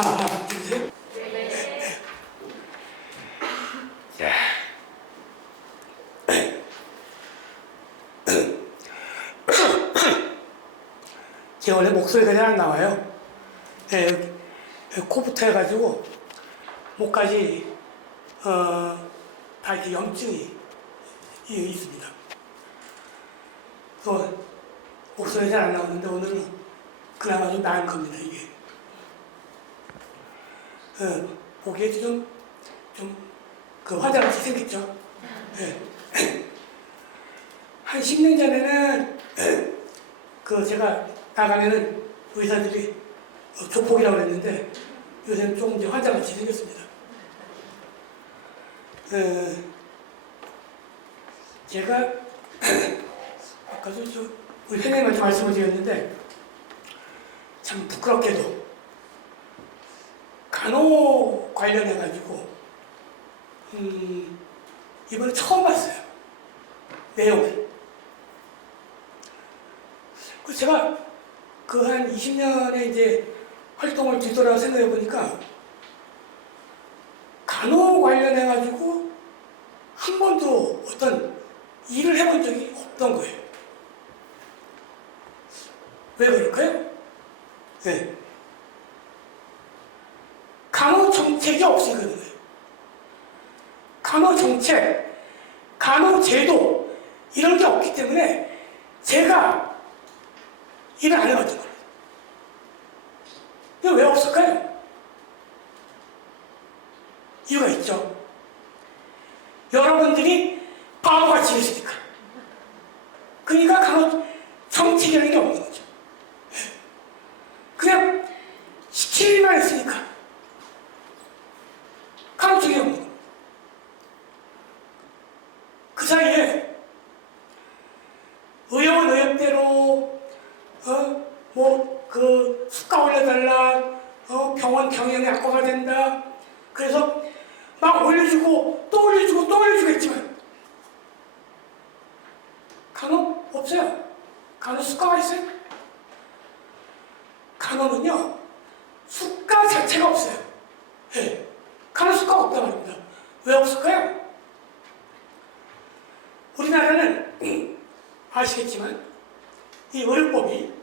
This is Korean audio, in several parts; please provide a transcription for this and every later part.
하나, 둘, 셋. 자. 제가 원래 목소리가 잘 안 나와요. 네, 여기 코부터 해가지고 목까지 다 이렇게 염증이 있습니다. 또 목소리 잘 안 나오는데 오늘은 그나마 좀 나은 겁니다, 이게. 보기에도 그 화장같이 생겼죠. 네. 한 10년 전에는 그 제가 나가면은 의사들이 조폭이라고 그랬는데 요새는 조금 이제 환자같이 생겼습니다. 제가 아까도 우리 회장님한테 말씀을 드렸는데 참 부끄럽게도 간호 관련해가지고 이번에 처음 봤어요. 내용을. 그래서 제가 그 한 20년의 이제 활동을 뒤돌아 생각해 보니까 간호 관련해가지고 한 번도 어떤 일을 해본 적이 없던 거예요. 왜 그럴까요? 네. 간호 정책이 없으니까 그런 거예요. 간호 정책, 간호 제도 이런 게 없기 때문에 제가 일을 안 해봤던 거예요. 이거 왜 없을까요? 이유가 있죠. 여러분들이 바보같이 있으니까. 그러니까 간호 정책이라는 게 없는 거죠. 그냥 시키기만 했으니까 간호책이 없는 거예요. 그 사이에 의협은 의협대로 수가 올려달라, 병원 경영이 악화가 된다. 그래서 막 올려주고 또 올려주고 또 올려주고 했지만 간호 없어요. 간호 수가가 있어요. 간호는요 수가 자체가 없어요. 네. 간호 수가가 없단 말입니다. 왜 없을까요? 우리나라는 아시겠지만 이 의료법이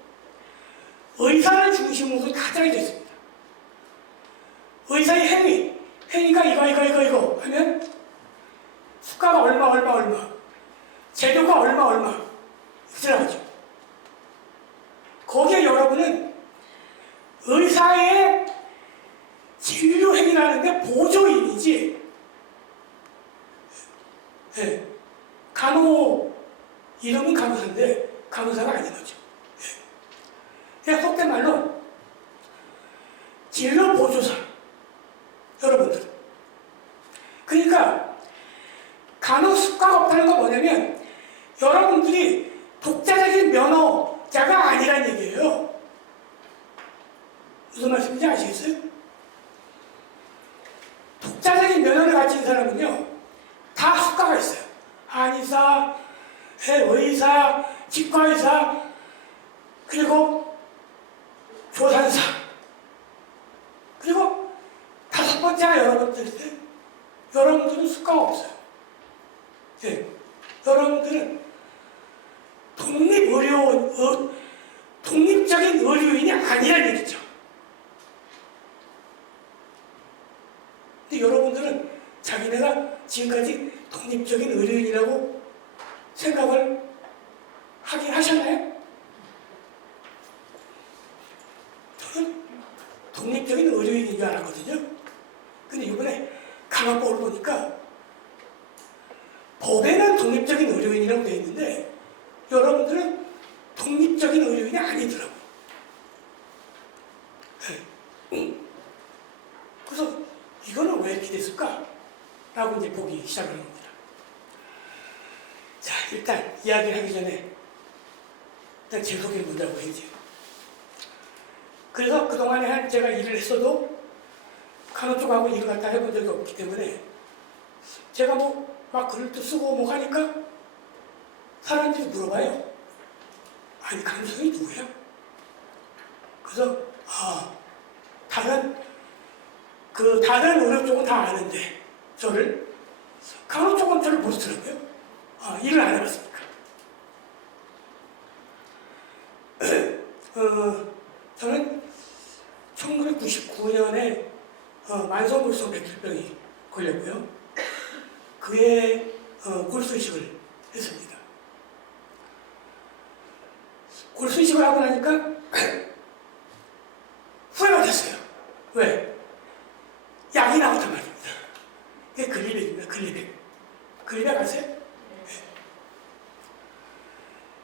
의사를 중심으로 다 짜여져 있습니다. 의사의 행위가 이거 하면 수가가 얼마, 재료가 얼마 들어가죠. 거기에 여러분은 의사의 진료 행위라는데 보조인이지, 네. 간호 이름은 간호사인데 간호사가 아닌 거죠. 그냥 속된 말로 진료 보조사 여러분들. 그러니까 간호 수가가 없다는 건 뭐냐면 여러분들이 독자적인 면허자가 아니란 얘기예요. 무슨 말씀인지 아시겠어요? 독자적인 면허를 가진 사람은요 다 수가가 있어요. 한의사, 의사, 치과의사, 그리고 조산사, 그리고 다섯 번째가 여러분들인데 여러분들은 수가가 없어요. 네. 여러분들은 독립적인 의료인이 아니란 얘기죠. 근데 여러분들은 자기네가 지금까지 독립적인 의료인이라고 생각을 하긴 하셨나요? 저는 독립적인 의료인인 줄 알았거든요. 근데 이번에 간호법을 보니까 법에는 독립적인 의료인이라고 되어 있는데 여러분들은 독립적인 의료인이 아니더라고요. 네. 그래서 이거는 왜 이렇게 됐을까? 라고 이제 보기 시작하는 겁니다. 자, 일단 이야기를 하기 전에 일단 제 소개를 먼저 하고 해야죠. 그래서 그동안에 제가 일을 했어도 간호 쪽하고 일을 갖다 해본 적이 없기 때문에 제가 막 글도 쓰고 뭐 하니까 사람들이 물어봐요. 아니, 간호사이 누구야? 그래서 다른 그 다른 의료 쪽은 다 아는데 저를 간호 쪽은 저를 모르더라고요. 일을 안 해봤으니까. 저는 1999년에 만성골수성 백혈병이 걸렸고요. 그해 골수 이식을 했습니다. 골수 이식을 하고 나니까 후회가 됐어요. 왜? 약이 나왔단 말입니다. 그게 글리백입니다. 글리백 아세요? 네.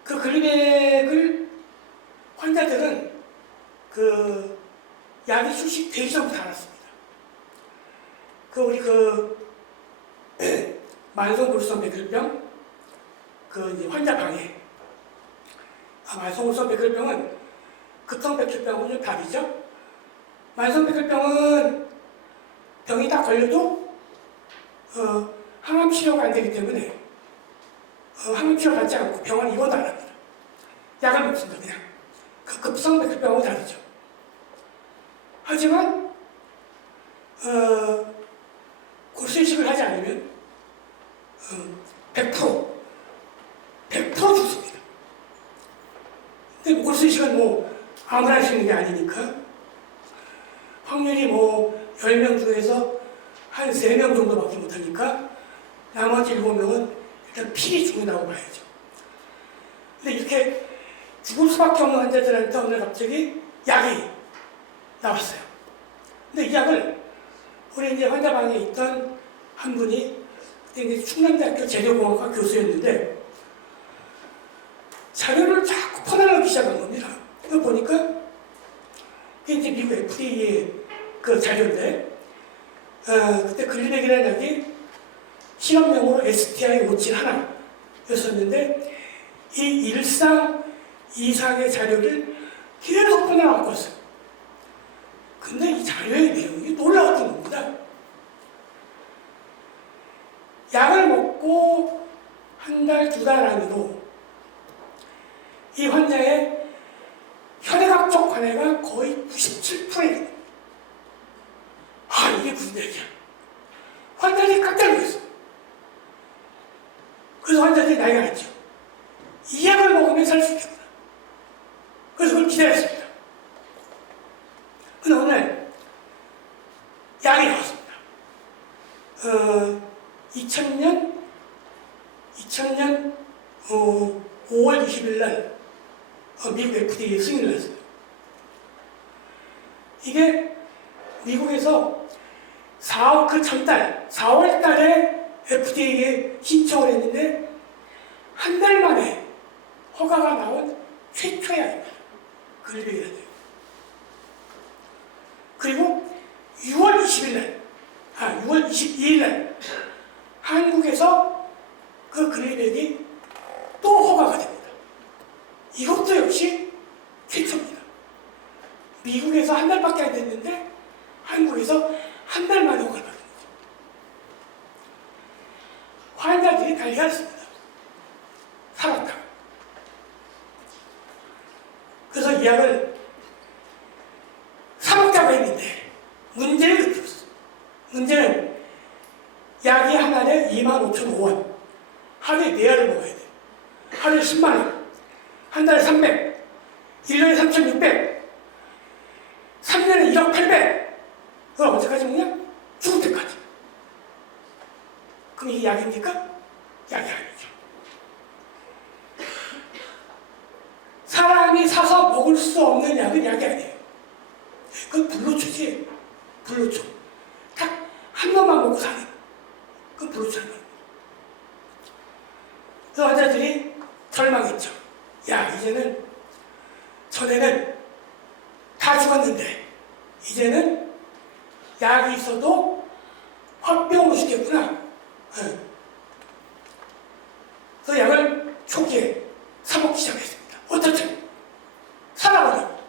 그 글리백을 환자들은 그 약이 출시되기 전부터 알았습니다. 우리 만성골수성 백혈병 이제 환자 방에 만성골수성 백혈병은 급성 백혈병하고는 좀 다르죠. 만성 백혈병은 병이 딱 걸려도 항암 치료가 안 되기 때문에 항암 치료 받지 않고 병원 입원도 안 합니다. 약을 먹습니다. 그냥 급성 백혈병하고 다르죠. 하지만 골수 이식을 하지 않으면 100% 죽습니다. 근데 골수 이식은 아무나 할 수 있는 게 아니니까 확률이 10명 중에서 한 3명 정도밖에 못하니까 나머지 7명은 일단 필히 죽는다고 봐야죠. 근데 이렇게 죽을 수밖에 없는 환자들한테 오늘 갑자기 약이 나왔어요. 근데 이 약을 우리 이제 환자방에 있던 한 분이 그때 이제 충남대학교 재료공학과 교수였는데 자료를 자꾸 퍼나르기 시작한 겁니다. 이거 보니까 그게 이제 미국 FDA 그 자료인데 그때 글리백이라는 약이 실험용으로 STI571였었는데 이 일상 이상의 자료를 계속 퍼나르고 왔어요. 근데 이 자료의 내용이 놀라웠던 겁니다. 약을 먹고 한 달, 2달 안으로 이 환자의 혈액학적 관해가 거의 97%입니다. 이게 무슨 얘기야? 환자들이 깜짝 놀랐어요. 그래서 환자들이 나이가 났죠. 이 약을 먹으면 살 수 있겠구나. 그래서 그걸 기다렸습니다. 근데 오늘 약이 나왔습니다. 2000년 5월 20일 날 미국 FDA 승인을 했어요. 이게 미국에서 그 전달, 4월 달에 FDA에 신청을 했는데 한 달 만에 허가가 나온 최초의 약입니다. 글리백이라는 약. 그리고 6월 22일 날 한국에서 그 글리백이 또 허가가 됩니다. 이것도 역시 최초입니다. 미국에서 한 달밖에 안 됐는데 한국에서 한 달 만에 허가를 받은 거죠. 환자들이 난리가 났습니다. 살았다. 그래서 이 약을 사 먹자고 했는데 문제는 그렇게 없었어요. 문제는 약이 한 알에 25,500원. 하루에 4알을 먹어야 돼. 하루에 10만원. 한 달에 300. 1년에 3,600. 3년에 1억 800. 그걸 언제까지 먹냐? 죽을 때까지. 그럼 이게 약입니까? 약이 아니죠. 사람이 사서 먹을 수 없는 약은 약이 아니에요. 그건 불로초지. 불로초. 딱 한 번만 먹고 사는. 그건 불로초는 거예요. 그 환자들이 절망했죠. 야, 이제는 전에는 다 죽었는데 이제는 약이 있어도 화병으로 죽겠구나. 그 약을 초기에 사 먹기 시작했습니다. 어떻게? 살아가려고.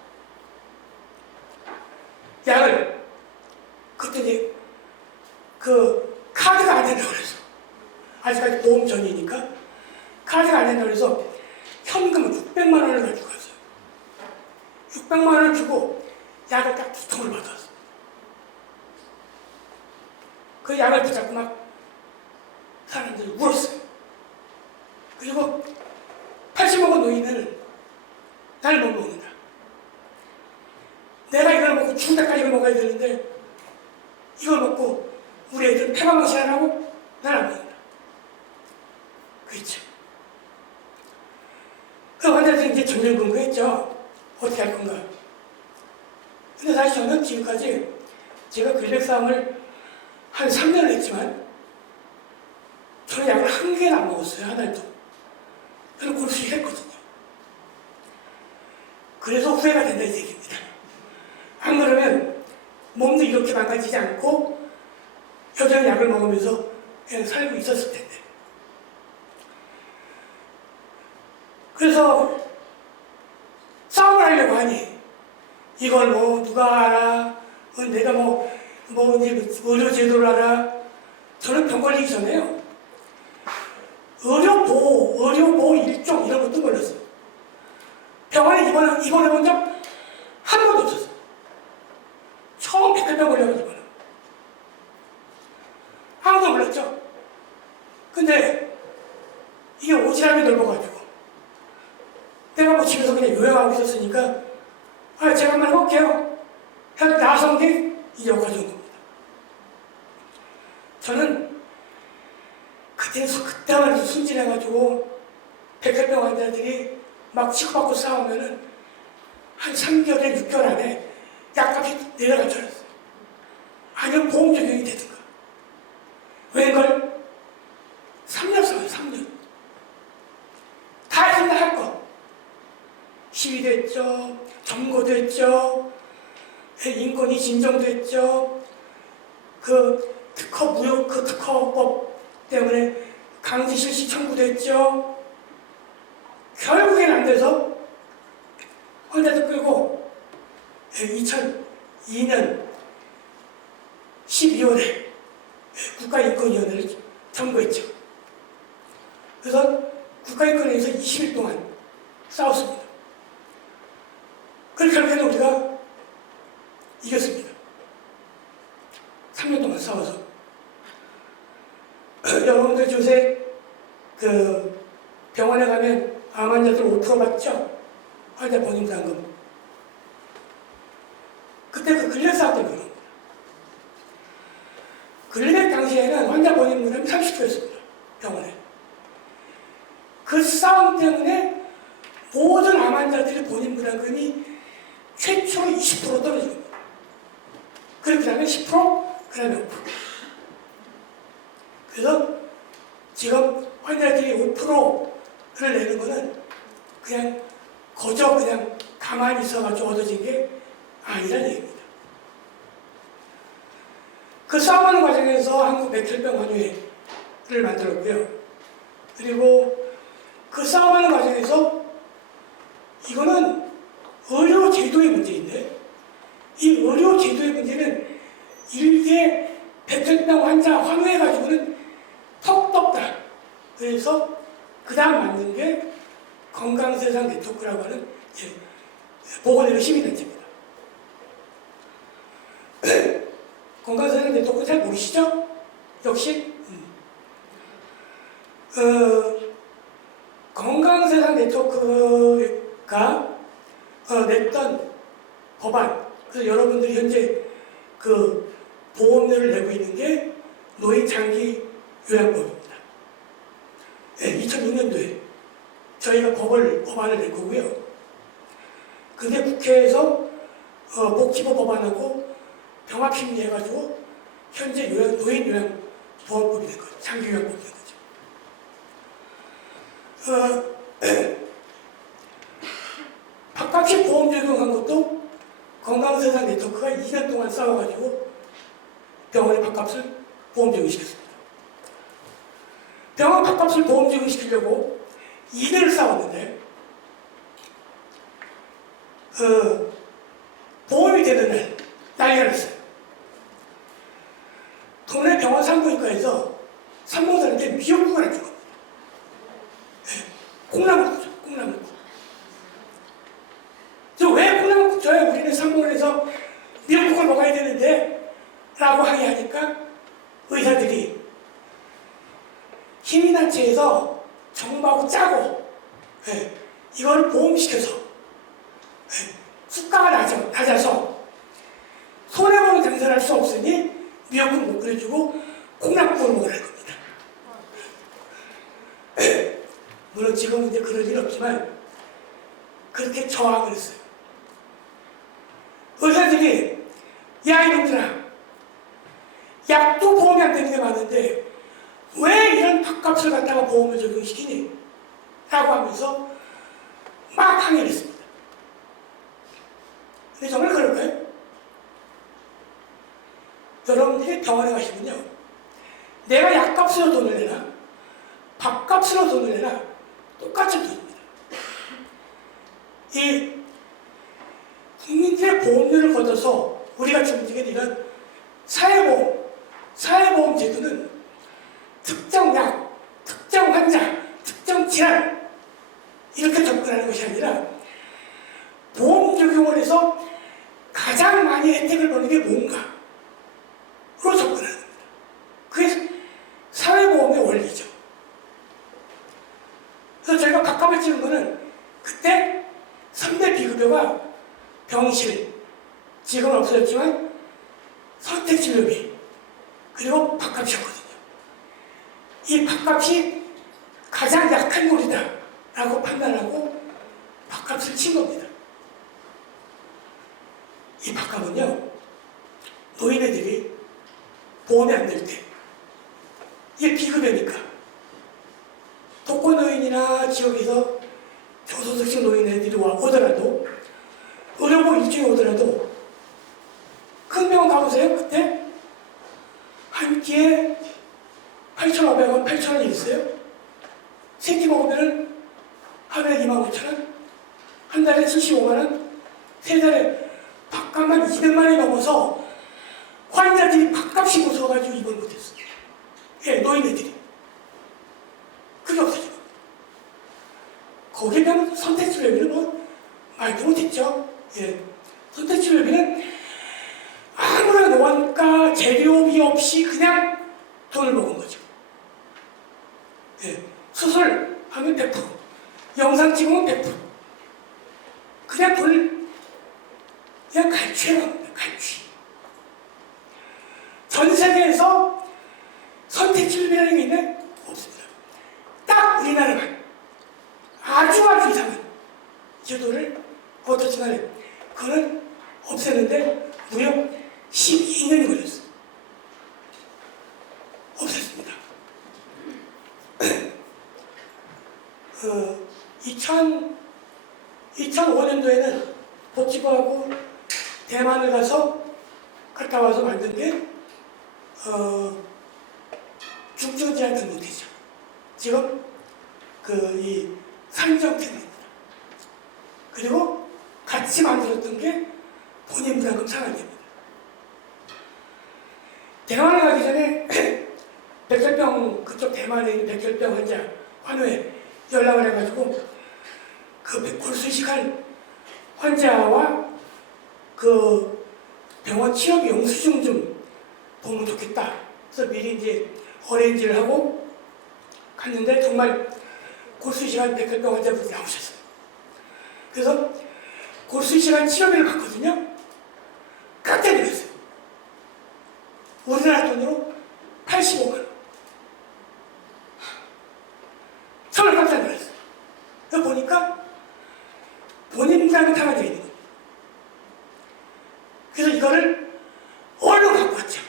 약을 그때 이제 그 카드가 안 된다고 그래서 아직까지 보험 전이니까 카드가 안 된다고 해서 현금 600만 원을 가지고 갔어요. 600만 원을 주고 약을 딱 2통을 받았어. 그 약을 붙잡고 막 사람들이 울었어요. 그리고 80 먹은 노인은 날 못 먹는다. 내가 이걸 먹고 죽을 때까지 이걸 먹어야 되는데 이걸 먹고 우리 애들은 폐가망신하라고 날 안 먹는다. 그렇죠. 그 환자들이 이제 점점 궁금했죠. 어떻게 할 건가. 근데 사실 저는 지금까지 제가 근력 싸움을 한 3년을 했지만 저는 약을 한 개도 안 먹었어요. 한 달도. 저는 골수를 했거든요. 그래서 후회가 된다 이 얘기입니다. 안 그러면 몸도 이렇게 망가지지 않고 여전히 약을 먹으면서 그냥 살고 있었을 텐데. 그래서 싸움을 하려고 하니 이걸 뭐 누가 알아? 내가 이제 의료 제도를 알아? 저는 병 걸리기 전에요. 의료보호 일종 이런 것도 몰랐어요. 병원에 입원해본 적 한 번도 없었어요. 처음 백혈병 걸려가지고 입원은. 아무도 몰랐죠. 근데 이게 오지랖이 넓어가지고 내가 뭐 집에서 그냥 요양하고 있었으니까 제가 한번 해볼게요. 해서 나선 게 이제까지 온 겁니다. 저는 그때만 해도 순진해가지고 백혈병 환자들이 막 치료받고 싸우면은 한 3개월에 6개월 안에 약값이 내려갈 줄 알았어요. 아니면 보험 적용이 되든가. 웬걸? 3년 싸워요, 3년. 다 했습니다, 할 거. 시위됐죠, 점거됐죠, 인권이 진정됐죠, 특허법 때문에 강제 실시 청구됐죠. 결국엔 안 돼서 환자들 끌고 2002년 12월에 국가인권위원회를 청구했죠. 그래서 국가인권위에서 20일 동안 싸웠습니다. 그래서 결국에는 우리가 이겼습니다. 3년 동안 싸워서. 여러분들 요새 병원에 가면 암 환자들 5% 받죠? 환자 본인상금. 그때 근력 싸움 때문에 그런 겁니다. 근력 당시에는 환자 본인분담이 30%였습니다. 병원에. 그 싸움 때문에 모든 암 환자들의 본인분담금이 최초로 20% 떨어진 겁니다. 그 다음에 10%, 그 다음에 5%. 그래서 지금 환자들이 5%를 내는 거는 그냥 그냥 가만히 있어가지고 얻어진 게 아니라는 얘기입니다. 그 싸움하는 과정에서 한국백혈병원회를 만들었고요. 그리고 그 싸움하는 과정에서 이거는 의료 제도의 문제인데 이 의료 제도의 문제는 일개 백혈병 환자 환우해가지고는 턱도 없다. 그래서 그 다음 만든 게 건강세상 네트워크라고 하는 보건의료 시민단체입니다. 건강세상 네트워크 잘 모르시죠? 역시 건강세상 네트워크가 냈던 법안, 그래서 여러분들이 현재 보험료를 내고 있는 게 노인 장기 요양법입니다. 2006년도에 저희가 법안을 낼 거고요. 그게 국회에서 복지법 법안하고 병합심의해가지고 현재 노인 요양보험법이 된 거죠. 장기 요양법이 된 거죠. 밥값이 보험 적용한 것도 건강세상 네트워크가 2년 동안 싸워가지고 병원의 밥값을 보험 적용시켰습니다. 병원 밥값을 보험 적용시키려고 2년을 싸웠는데 보험이 되는 날 난리가 났어요. 동네 병원 산부인과에서 산모들한테 미역국을 안 준 겁니다. 콩나물국이죠, 콩나물국. 왜 콩나물국 줘요? 우리는 산모원에서 미역국을 먹어야 되는데 라고 하니까 의사 의사들이 시민단체에서 정부하고 짜고 이걸 보험시켜서 수가가 낮아서 손해보는 장사를 할 수 없으니 미역국 못 끓여주고 콩나물을 먹으라는 겁니다. 물론 지금은 이제 그럴 일 없지만 그렇게 저항을 했어요. 의사들이 야 이놈들아, 약도 보험이 안 되는 게 많은데 왜 이런 밥값을 갖다가 보험을 적용시키니? 라고 하면서 막 항의를 했습니다. 근데 정말 그럴까요? 여러분들이 병원에 가시면요, 내가 약값으로 돈을 내나 밥값으로 돈을 내나 똑같은 돈입니다. 이 국민들의 보험료를 걷어서 우리가 움직이는 이런 사회보험 제도는 특정 약, 특정 환자, 특정 질환 이렇게 접근하는 것이 아니라 보험 적용을 해서 가장 많이 혜택을 보는 게 뭔가로 접근하는 겁니다. 그게 사회보험의 원리죠. 그래서 저희가 밥값을 찍은 거는 그때 3대 비급여가 병실, 지금은 없어졌지만 선택진료비, 그리고 밥값이었거든요. 이 밥값이 가장 약한 골이다 라고 판단하고 밥값을 친 겁니다. 이 밥값은요, 노인애들이 보험이 안 될 때, 이게 비급여니까 독거노인이나 지역에서 저소득층 노인애들이 오더라도, 의료보험 일주일에 오더라도 큰 병원 가보세요. 그때 한 끼에 8,500원, 8,000원이 있어요. 세 끼 먹으면 하루에 25,000원, 한 달에 75만원, 세 달에 밥값만 200만원이 넘어서 환자들이 밥값이 무서워가지고 입원 못했어요. 예, 노인네들이. 그게 없어지고. 거기에 비하면 선택치료비는 뭐 말도 못했죠. 예, 선택치료비는 아무런 원가, 재료비 없이 그냥 돈을 먹은 거죠. 예, 수술하면 100%, 영상 찍으면 100%. 그냥 돈을 그냥 갈취해 갑니다. 갈취. 전 세계에서 선택치료비라는 게 있나요? 없습니다. 딱 우리나라만 아주 이상한 제도를 어떻게 간에 그거는 없애는데 무려 12년이 걸렸어요. 없앴습니다. 2005년도에는 복지부하고 대만을 갔다 와서 만든 게 중증지한 등록대죠. 지금 이 산정특례입니다. 그리고 같이 만들었던 게 본인부담금 상환제입니다. 대만에 가기 전에 백혈병, 그쪽 대만에 있는 백혈병 환자 환우에 연락을 해가지고 그 골수 이식할 환자와 그 병원 취업 영수증 좀 보면 좋겠다. 그래서 미리 이제 어레인지를 하고 갔는데 정말 골수 이식한 백혈병 환자분이 나오셨어요. 그래서 골수 이식한 치료비를 받거든요. 깜짝 놀랐어요. 우리나라 돈으로 85만 원. 정말 깜짝 놀랐어요. 그래서 보니까 본인 부담이 담아져 있는 거예요. 그래서 이거를 얼른 갖고 왔죠.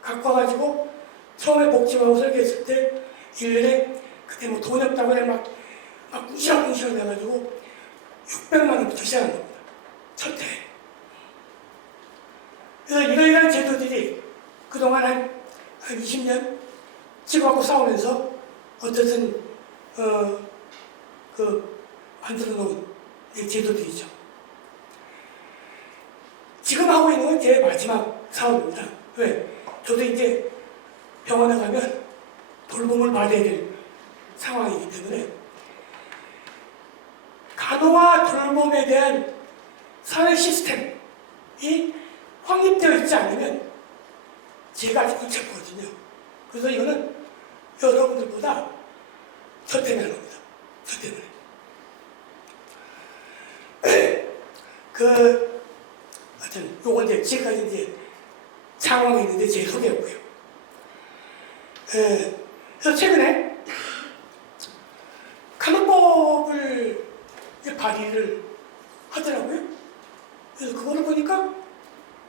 갖고 와가지고 처음에 복지부하고 설계했을 때 1년에 그때 뭐 돈이 없다고 그냥 막 꾸시락꾸시락 해가지고 600만 원부터 시작한 겁니다. 첫 해에. 그래서 이러이러한 제도들이 그동안 한 20년 치고받고 싸우면서 어쨌든 만들어 놓은 제도들이죠. 지금 하고 있는 건 제 마지막 사업입니다. 왜? 저도 이제 병원에 가면 돌봄을 받아야 될 상황이기 때문에 간호와 돌봄에 대한 사회 시스템이 확립되어 있지 않으면 제가 아직 못 찾거든요. 그래서 이거는 여러분들보다 저 때문에 하는 겁니다. 저 때문에. 하여튼, 요건 이제 지금까지 이제 상황이 있는데 제 소개였고요. 그래서 최근에 간호법을 발의를 하더라고요. 그래서 그거를 보니까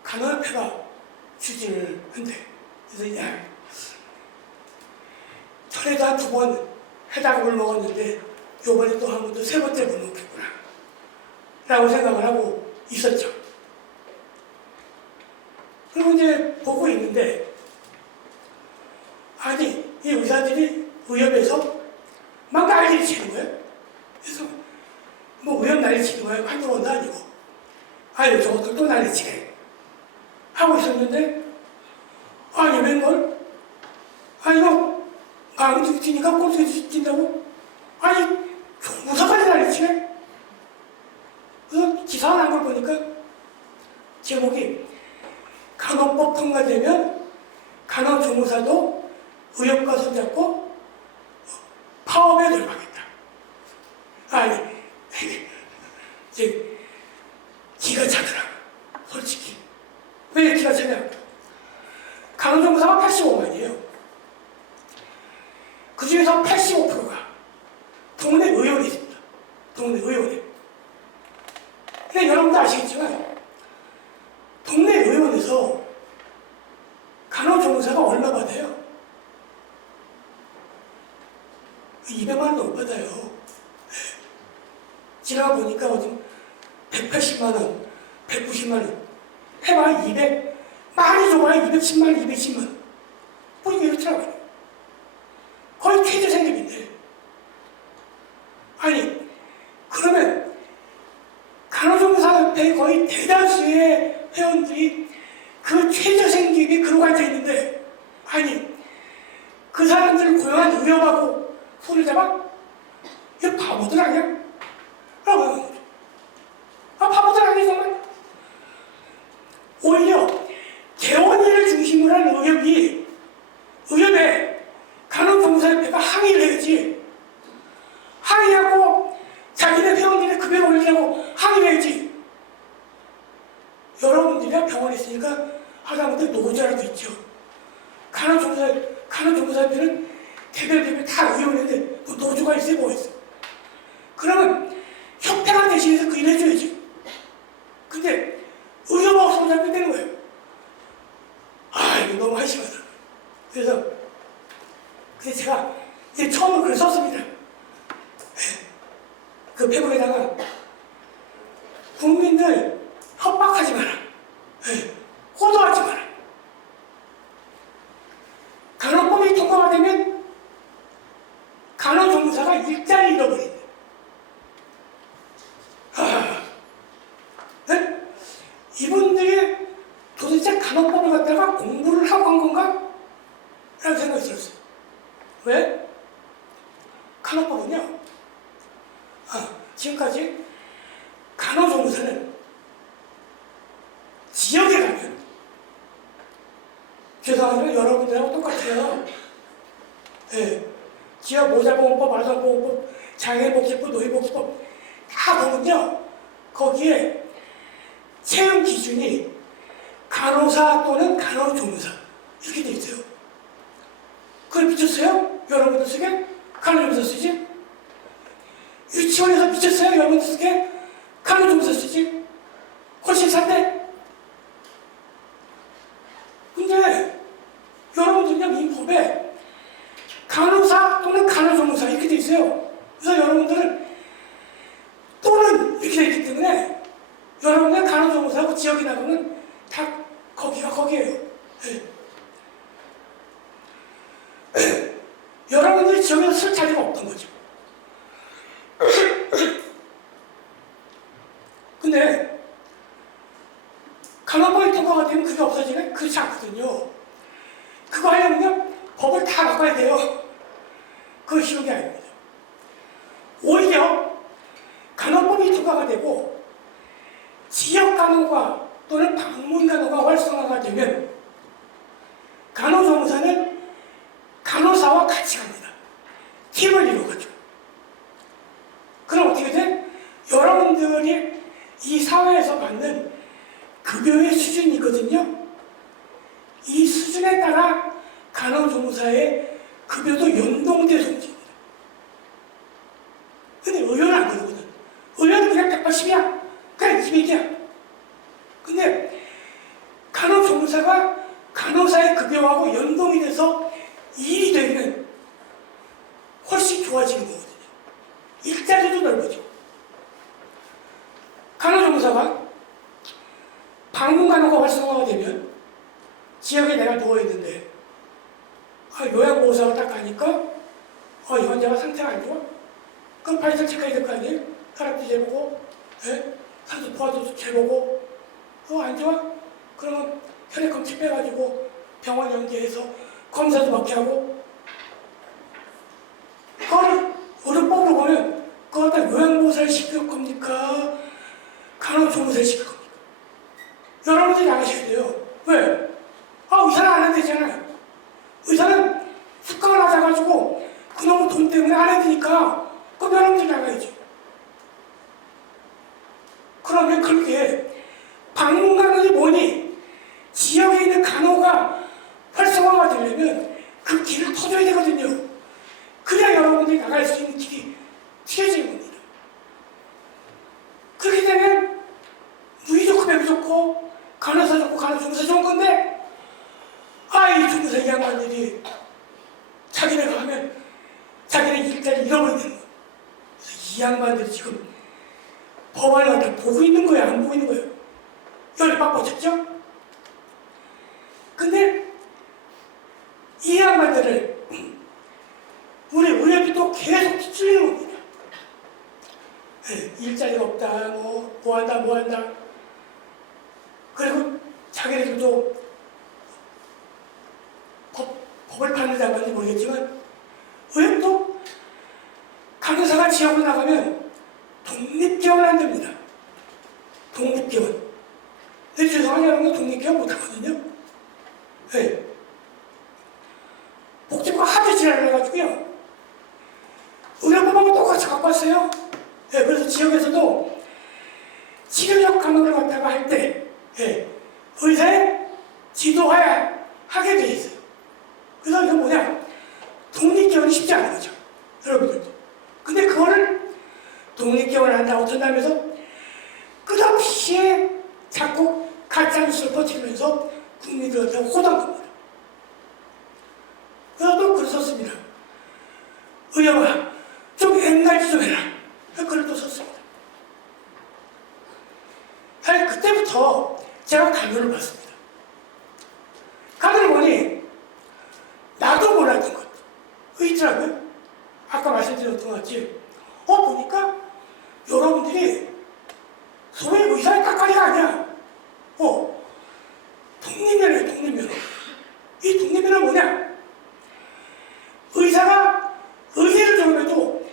간호협회가 추진을 한대. 그래서 야, 전에도 한 2번 해답을 먹었는데 요번에 또 한 번 더 3번째 못 먹겠구나 라고 생각을 하고 있었죠. 그리고 이제 보고 있는데 아니 이 의사들이 의협에서 막 난리를 치는 거예요. 그래서 뭐 의협 난리 치는 거예요. 한두 번도 아니고 아유 저것들 또 난리 치네 하고 있었는데 아니 웬걸 아니 뭐 마음이 뛰니까 꼴뚜기 뛴다고 아니 무사까지 난리 치네. 그래서 기사 난 걸 보니까 제목이 간호법 통과되면 간호조무사도 의협과 손잡고 파업에 들어가겠다. 아니, 이제 기가 차더라. 솔직히. 왜 기가 차냐? 간호조무사가 85만이에요. 그 중에서 85%가 동네 의원이 있습니다. 동네 의원에. 근데 여러분도 아시겠지만 동네 의원에서 간호조무사가 얼마 받아요? 200만 원도 못 받아요. 지나가 보니까 어디 180만 원, 190만 원, 해봐야 200, 많이 줘봐야 210만 원, 210만 원. 뭐 이렇더라고요. 거의 최저생계비인데. 아니, 그러면 간호조무사협회 거의 대다수의 회원들이 그 최저생계비 그러고 앉아있는데 아니 그 사람들을 고용한 의협하고 손을 잡아? 이거 바보들 아니야? 라고 하는 거죠. 아 바보들 아니야 정말? 오히려 개원일을 중심으로 한 의협에 간호조무사협회가 항의를 해야지. 항의하고 자기네 회원들의 급여를 올리려고 항의를 해야지. 여러분들이야 병원에 있으니까 하다못해 노조라도 있죠. 간호조무사협회는 개별 다 의원인데 뭐 노조가 있어요? 뭐 있어? 그러면 협회가 대신해서 그 일 해줘야지. 근데 의협하고 손잡게 되는 거예요. 아 이거 너무 한심하다. 그래서 제가 이제 처음으로 글을 썼습니다. 그 페북에다가 국민들 협박하지 마라. 호도하지 마라. 간호법이 통과가 되면 간호조무사가 일자리 잃어버린다. 네? 이분들이 도대체 간호법을 갖다가 공부를 하고 한 건가? 라는 생각이 들었어요. 왜? 간호법은요, 지금까지 간호조무사는 지역에 가면, 죄송하지만 여러분들하고 똑같아요. 네. 지역 모자보험법, 아동보험법, 장애복지법, 노인복지법 다 보면요, 거기에 채용 기준이 간호사 또는 간호조무사 이렇게 돼 있어요. 그걸 미쳤어요? 여러분들 쓰게? 간호조무사 쓰지? 유치원에서 미쳤어요? 여러분들 쓰게? 간호조무사 쓰지? 훨씬 싼데? 근데 여러분들은요, 이 법에 간호사 또는 간호조무사 이렇게 돼 있어요. 그래서 여러분들은 또는 이렇게 돼 있기 때문에 여러분들 간호조무사하고 지역에 나가면 다 거기가 거기예요. 여러분들이 지역에서 쓸 자리가 없던 거죠. 근데 간호법이 통과가 되면 그게 없어지네? 그렇지 않거든요. 그거 하려면요, 법을 다 바꿔야 돼요. 그거 쉬운 게 아닙니다. 오히려 간호법이 통과가 되고 지역 간호가 또는 방문 간호가 활성화가 되면 간호조무사는 간호사와 같이 갑니다. 팀을 이루어가지고. 그럼 어떻게 돼? 여러분들이 이 사회에서 받는 급여의 수준이 있거든요. 이 수준에 따라 간호조무사의 급여도 연동돼서 움직입니다. 근데 의료는 안 그러거든. 의료는 그냥 180이야. 그냥 200이야. 근데 간호조무사가 간호사의 급여하고 연동이 돼서 일이 되면 훨씬 좋아지는 거거든요. 일자리도 넓어져. 간호조무사가 방문간호가 활성화가 되면 지역에 내가 누워있는데 요양보호사가 딱 가니까 이 환자가 상태가 안 좋아? 그럼 바이탈 체크해야 될 거 아니에요? 혈압도 재보고 산소 포화도 재보고 안 좋아? 그러면 혈액 검체 빼가지고 병원 연계해서 검사도 받게 하고 그거를 의료법으로 보면 그걸 다 요양보호사를 시킬 겁니까? 간호조무사를 시킬 겁니까? 여러분들이 나가셔야 돼요. 왜? 의사는 안 해도 되잖아요. 의사는 습관을 하자가지고 그놈의 돈 때문에 안 해도 되니까 그럼 여러분들이 나가야죠. 그러면 그렇게 방문간호이 뭐니? 지역에 있는 간호가 활성화가 되려면 그 길을 터줘야 되거든요. 그래야 여러분들이 나갈 수 있는 길이 튀어지는 겁니다. 그렇게 되면 누이 좋고 배우 좋고 간호사 좋고 간호조무사 좋은 건데 이 조무사 이 양반들이 자기네가 하면 자기네 일자리 잃어버리는 거야. 그래서 이 양반들이 지금 법안을 갖다 보고 있는 거야, 안 보고 있는 거야? 열이 막 뻗쳤죠? 근데 이 양반들을 우리 의료비 또 계속 찔리는 겁니다. 일자리가 없다, 뭐 한다. 그리고 자기네들도 법을 받는지 안 받는지 모르겠지만 왜 또 간호사가 지역으로 나가면 독립개원 안 됩니다. 독립개원. 근데 죄송하게 여러분 독립개원 못하거든요. 복지부가 하도 지랄을 해가지고요. 의료법하고 똑같이 갖고 왔어요. 그래서 지역에서도 치료적 간호를 갖다가 할 때 의사의 지도하에 하게 돼 있어요. 그래서 이건 뭐냐? 독립개원이 쉽지 않은 거죠. 여러분들도. 근데 그거를 독립개원을 한다고 전담해서 끝없이 자꾸 가짜뉴스를 퍼뜨리면서 국민들한테 호도한 겁니다. 그래서 또 글을 썼습니다. 의영아, 좀 옛날지 좀 해라. 글을 또 썼습니다. 사실 그때부터 제가 간호를 봤습니다. 간호를 보니 나도 몰랐던 것 있더라고요. 아까 말씀드렸던 것 같이 보니까 여러분들이 소위 의사의 깎아리가 아니야. 독립면허예요. 독립면허. 이 독립면허는 뭐냐? 의사가 의대를 졸업해도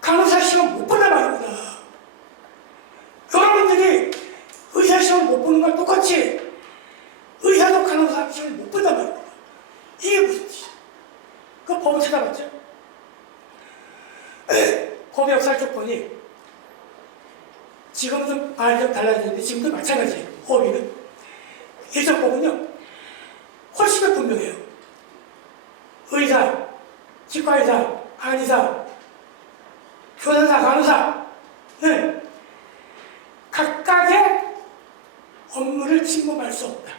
간호사 시험 못 본단 말입니다. 여러분들이 의사 시험 못 보는 건 똑같이 의사도 간호사 시험 못 본단 말입니다. 이게 무슨 뜻이야? 그 법을 찾아봤죠? 법의 역사를 쭉 보니 지금은 좀 말이 좀 달라지는데 지금도 마찬가지예요. 법위는. 예전 법은요 훨씬 더 분명해요. 의사, 치과의사, 한의사, 교사사, 간호사는 각각의 업무를 침범할 수 없다.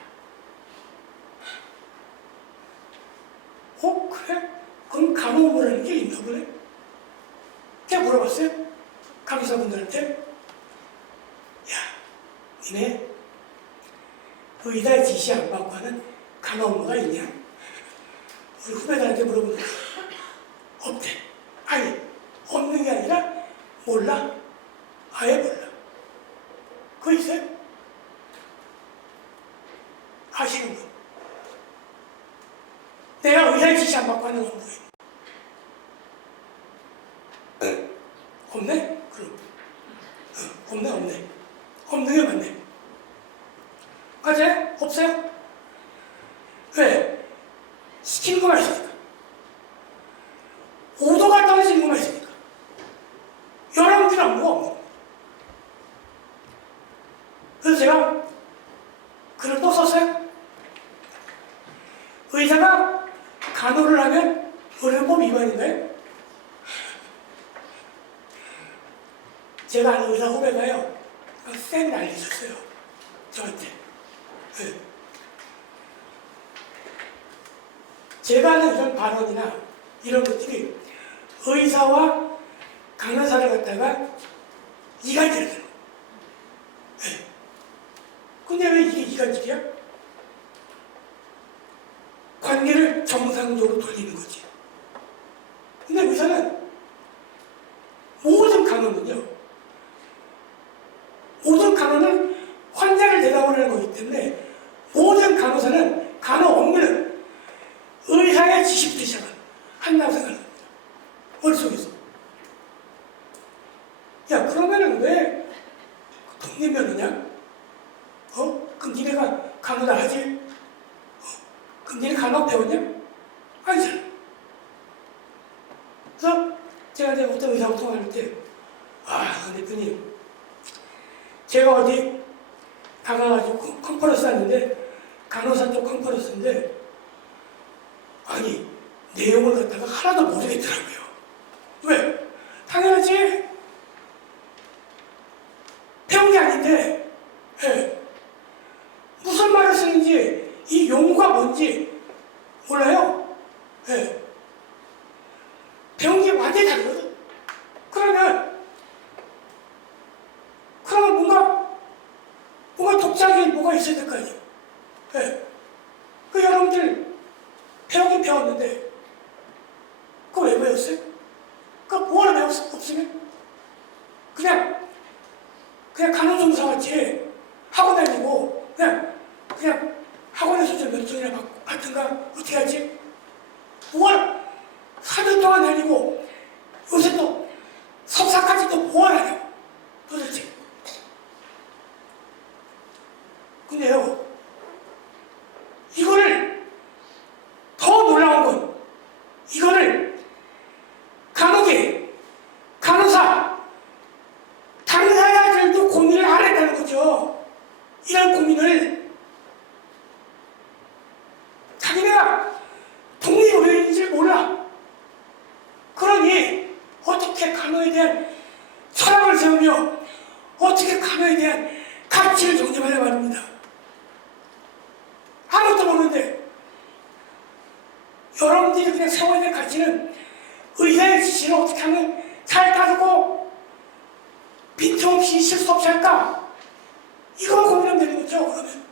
그래? 그럼 간호 업무라는 게 있나 보네? 제가 물어봤어요. 간호사분들한테. 니네 의사의 지시 안 받고 하는 간호 업무가 있냐? 우리 후배들한테 물어보는 거야. 없대. 아니, 없는 게 아니라 몰라. 아예 몰라. 그거 있어요? 아시는 분? 내가 의사의 지시 안 받고 하는 업무예요. 없네? 그럼. 없네. 없는 게 맞네. 맞아요? 없어요? 왜? 시키는 거만 있으니까. 제가 글을 또 썼어요. 의사가 간호를 하면 의료법 위반인가요? 제가 아는 의사 후배가요, 쌩 난리쳤어요. 저한테. 네. 제가 하는 이런 발언이나 이런 것들이 의사와 간호사를 갖다가 이간질을 해요. 네. 근데 왜 이게 이간질이야? 관계를 정상적으로 돌리는 거지. 근데 의사는 모든 간호는요, 모든 간호는 환자를 대상으로 하는 거기 때문에 모든 간호사는 간호 업무는 의사의 지시부터 시작하는 한다고 생각합니다. 머릿속에서. 야, 그러면은 왜 독립면허냐? 그럼 니네가 간호다 하지? 그럼 니네 간호 배웠냐? 아니잖아. 그래서 제가 이제 어떤 의사하고 통화할 때, 대표님, 제가 어디 나가가지고 컨퍼런스 하는데, 간호사 쪽 컨퍼런스인데, 아니, 내용을 갖다가 하나도 모르겠더라고요. 왜? 당연하지. 배운 게 아닌데, 예. 무슨 말을 쓰는지, 이 용어가 뭔지 몰라요. 예. 배운 게 완전히 다르거든. 그러면 뭔가 독자적인 뭐가 있어야 될 거 아니에요. 예. 그 여러분들 배우긴 배웠는데, 그거 왜 배웠어요? 그거 뭐하러 배웠어? 없으면? 그냥 간호조무사 같이 학원 다니고, 그냥 학원에서 좀 몇 점이나 받든가, 어떻게 하지? 뭐하러? 4년 동안 다니고, 요새 또 석사까지 또 뭐하러 하냐? 도대체. 근데요, 이거를 더 놀라운 건, 이거를 간호계, 간호사, 당사자들도 고민을 안 했다는 거죠. 이런 고민을 자기네가 독립의료인지 몰라. 그러니 어떻게 간호에 대한 철학을 세우며 어떻게 간호에 대한 가치를 정립하려 말입니다. 아무것도 모르는데 여러분들이 그냥 세워야 될 가치는 의사의 지시를 어떻게 하면 잘 따르고 빈틈없이 실수 없이 할까? 이거 고민하면 되는 거죠, 그러면.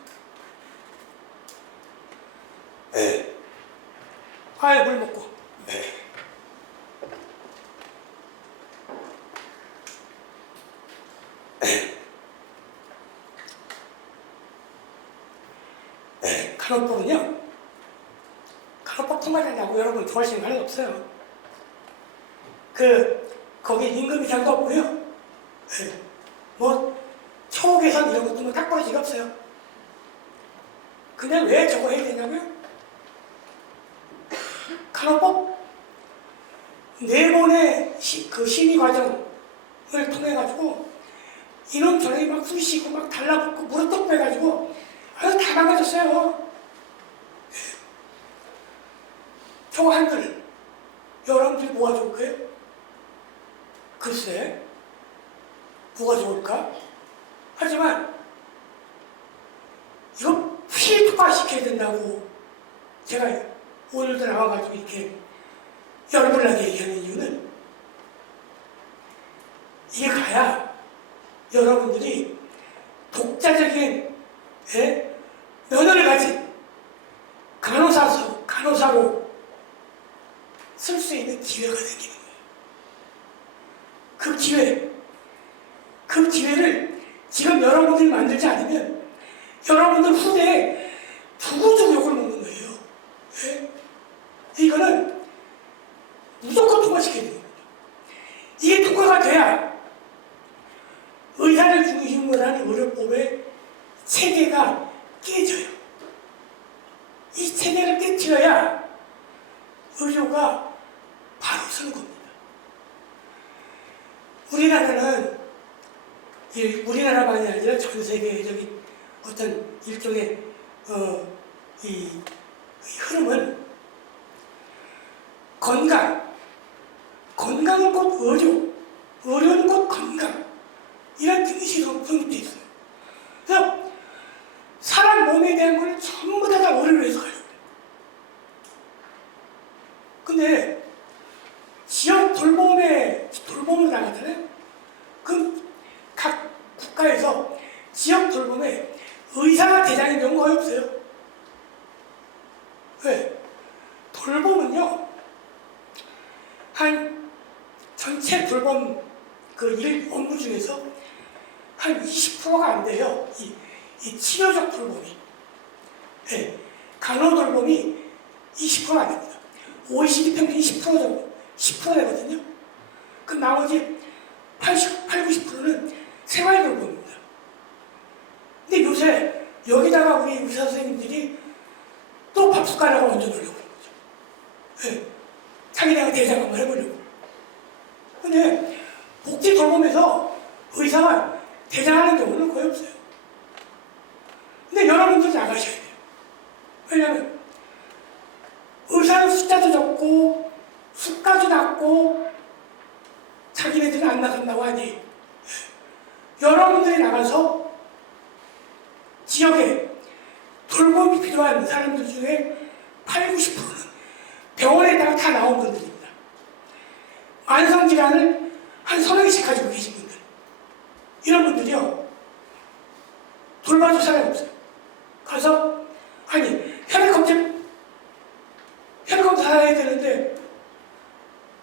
네. 물 먹고. 네. 간호법은요, 간호법뿐만 아니라 여러분 좋아하시는 거 하나도 없어요. 거기 임금 이상도 없고요. 네. 처우 개선 이런 것도 딱 부러지가 없어요. 근데 왜 저거 해야 되냐고요? 간호법 4번의 심의 과정을 통해가지고 이놈 저놈이 막 쑤시고 막 달라붙고 무릎 뚝 빼가지고 아주 다 망가졌어요. 저거 한글 여러분들이 뭐가 좋을까요? 글쎄, 뭐가 좋을까? 하지만 이거 필독화시켜야 된다고 제가 오늘도 나와가지고 이렇게 열불나게 얘기하는 이유는 이게 가야 여러분들이 독자적인 면허를 가진 간호사로 쓸 수 있는 기회가 생기는 거예요. 그 기회를 지금 여러분들이 만들지 않으면 여러분들 후대에 두고두고 욕을 먹는 거예요. 네? 이거는 무조건 통과시켜야 됩니다. 이게 통과가 돼야 의사를 중심으로 하는 의료법의 체계가 깨져요. 이 체계를 깨뜨려야 의료가 바로 서는 겁니다. 우리나라는 우리나라만이 아니라 전 세계적인 어떤 일종의 이 흐름은 건강은 곧 의료, 의료는 곧 건강, 이런 뜻이 성립되어 있어요. 그래서 사람 몸에 대한 걸 전부 다 의료로 해석하려고 해요. 근데 지역 돌봄으로 나가잖아요. 그럼 각 국가에서 지역 돌봄에 의사가 대장인 경우가 거의 없어요. 왜? 돌봄은요, 한 전체 돌봄 그 일 업무 중에서 한 20%가 안 돼요. 이 치료적 돌봄이. 네. 간호 돌봄이 20%가 안 됩니다. OECD 평균 10% 정도, 10% 되거든요. 그럼 나머지 90%는 생활 돌봄입니다. 근데 요새 여기다가 우리 의사 선생님들이 또 밥숟가락을 얹어놓으려고 하는 거죠. 네. 자기네가 대장 한번 해보려고. 근데 복지 돌봄에서 의사가 대장하는 경우는 거의 없어요. 근데 여러분들 나가셔야 돼요. 왜냐하면 의사는 숫자도 적고 수가도 낮고 자기네들은 안 나간다고 하니 여러분들이 나가서 지역에 돌봄이 필요한 사람들 중에 80, 90%는 병원에다가 다 나온 분들입니다. 만성질환을 한 서너 개씩 가지고 계신 분들, 이런 분들이요, 돌봐줄 사람이 없어요. 가서 혈액검사 해야 되는데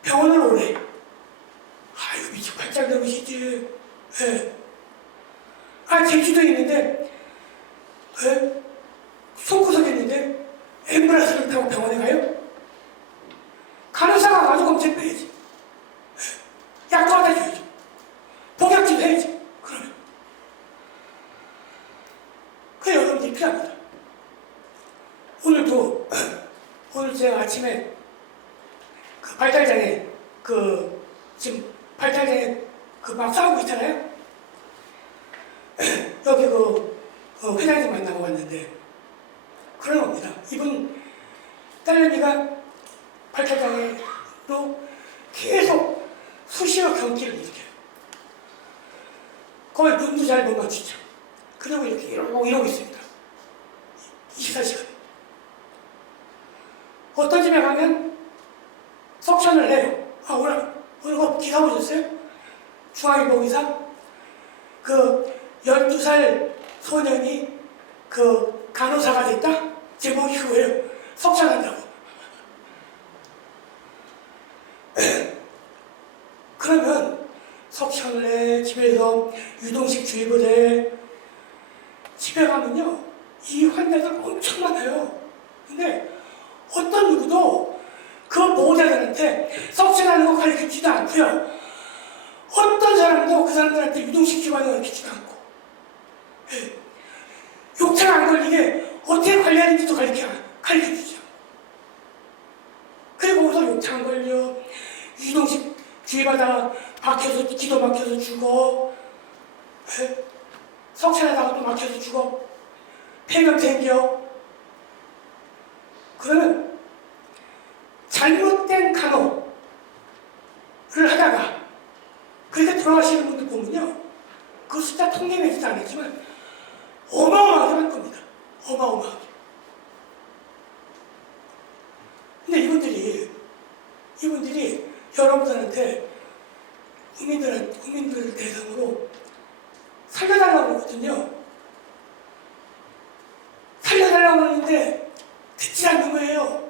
병원을 오래. 아이고 미치 발작 넘으시지. 예. 제주도에 있는데 손구석에 있는데 앰뷸런스를 타고 병원에 가요? 간호사가 가서 검진 빼야지. 약도 갖다 줘야죠. 복약질 해야지. 그러면. 그게 여러분들이 필요합니다. 오늘 제가 아침에 그 발달장애, 지금 발달장애 막 싸우고 있잖아요? 여기 회장님 만나고 왔는데, 그런 겁니다. 이분 딸내미가 발달장애로 계속 수시로 경기를 일으켜요. 거의 눈도 잘 못 맞추죠. 그리고 이렇게 이러고 있습니다. 24시간. 어떤 집에 가면 석션을 해요. 오늘 거 기사 보셨어요? 중앙일보 기사? 12살 소년이 간호사가 됐다? 제목이 그거예요. 석션한다고. 그러면 석션을 해, 집에서 유동식 주입을 해. 집에 가면요, 이 환자들 엄청 많아요. 근데 어떤 누구도 그 보호자들한테 석션하는 거 가르치지도 않고요. 어떤 사람도 그 사람들한테 유동식 주입하는 거 가르치지도 않고. 욕창 안 걸리게 어떻게 관리하는지도 가르쳐주죠. 그리고 거기서 욕창 안 걸려, 유동식 주입하다가 기도 막혀서 죽어, 석션하다가 또 막혀서 죽어, 폐경 생겨. 그러면 잘못된 간호를 하다가 그렇게 돌아가시는 분들 보면요, 그 숫자 통계 내지도 않았지만 어마어마하게 많을 겁니다. 어마어마하게. 근데 이분들이 여러분들한테 국민들을 대상으로 살려달라고 하거든요. 살려달라고 하는데 듣지 않는 거예요.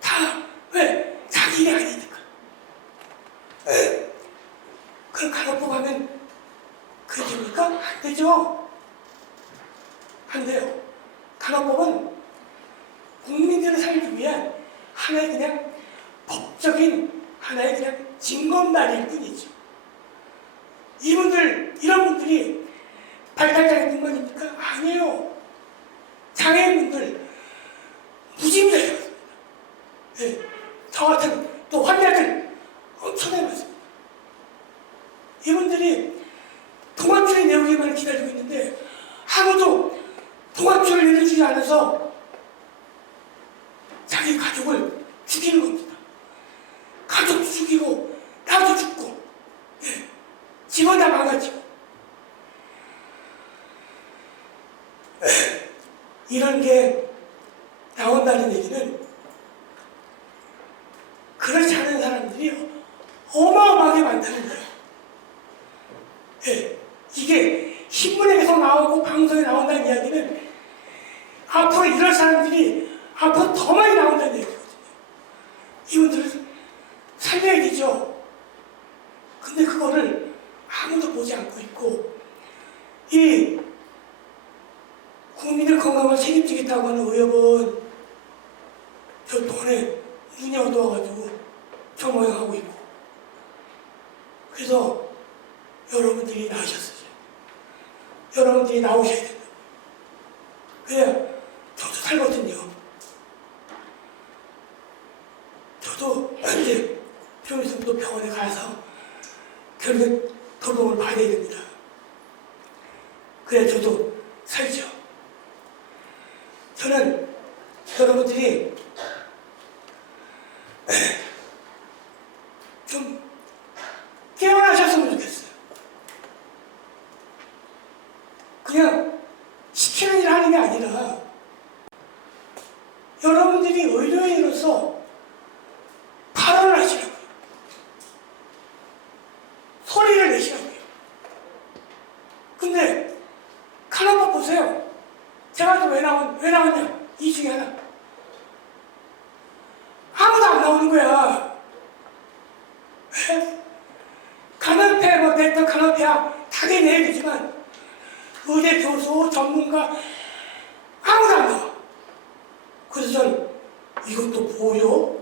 다. 왜? 자기 일이 아니니까. 그럼 간호법 하면 그게 됩니까? 안 되죠. 안 돼요. 간호법은 국민들을 살기 위한 하나의 그냥 법적인 하나의 그냥 징검다리일 뿐이죠. 이런 분들이 발달장애뿐만입니까? 아니에요. 장애인분들 무지무지하게 많습니다. 저 같은 또 환자들 엄청나게 많습니다. 이분들이 동안줄의 내용에만 기다리고 있는데 아무도 동아줄을 내려주지 않아서 자기 가족을 죽이는 겁니다. 가족도 죽이고 나도 죽고, 예. 집은 다 망가지고. 이런 게 나온다는 얘기는 그렇지 않은 사람들이 어마어마하게 많다는 거예요. 예. 이게 신문에 계속 나오고 방송에 나온다는 이야기는 앞으로 이런 사람들이 앞으로 더 많이 나온다는 얘기거든요. 이분들을 살려야 되죠. 근데 그거를 아무도 보지 않고 있고, 이 국민의 건강을 책임지겠다고 하는 의협은 저 돈에 눈이 어두워가지고 저 모양하고 있고, 그래서 여러분들이 나오셨어요. 여러분들이 나오셔야 된다. 그래야 저도 살거든요. 저도 이제 좀 있으면 또 병원에 가서 결국 돌봄을 받아야 됩니다. 그래야 저도 살죠. 저는 여러분들이 좀 깨어나셨으면 좋겠어요. 그냥 시키는 일 하는 게 아니라 여러분들이 의료인으로서 발언을 하시라고요. 소리를 내시라고요. 근데 간호법 보세요. 제가 왜 나왔냐? 이 중에 하나. 아무도 안 나오는 거야. 왜? 간호패, 뭐, 냈던 간호패야 당연히 내야 되지만, 의대 교수, 전문가, 아무도 안 나와. 그래서 전 이것도 보여?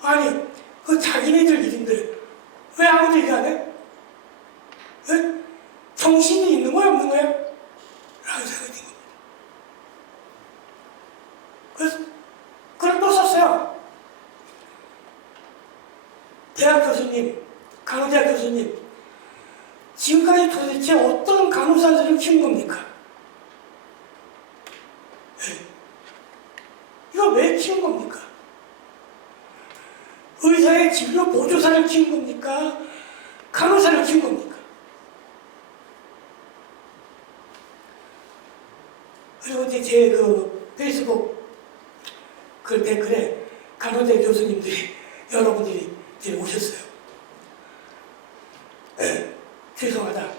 아니, 그 자기네들 일인데, 왜 아무도 얘기 안 해? 왜? 정신이 있는 거야, 없는 거야? 라는 생각이 든 겁니다. 그래서, 그걸 또 썼어요. 대학 교수님, 간호대학 교수님, 지금까지 도대체 어떤 간호사들을 키운 겁니까? 네. 이거 왜 키운 겁니까? 의사의 진료 보조사를 키운 겁니까? 간호사를 키운 겁니까? 그리고 이제 제 그 페이스북 그 댓글에 간호대 교수님들이 여러분들이 이제 오셨어요. 죄송하다.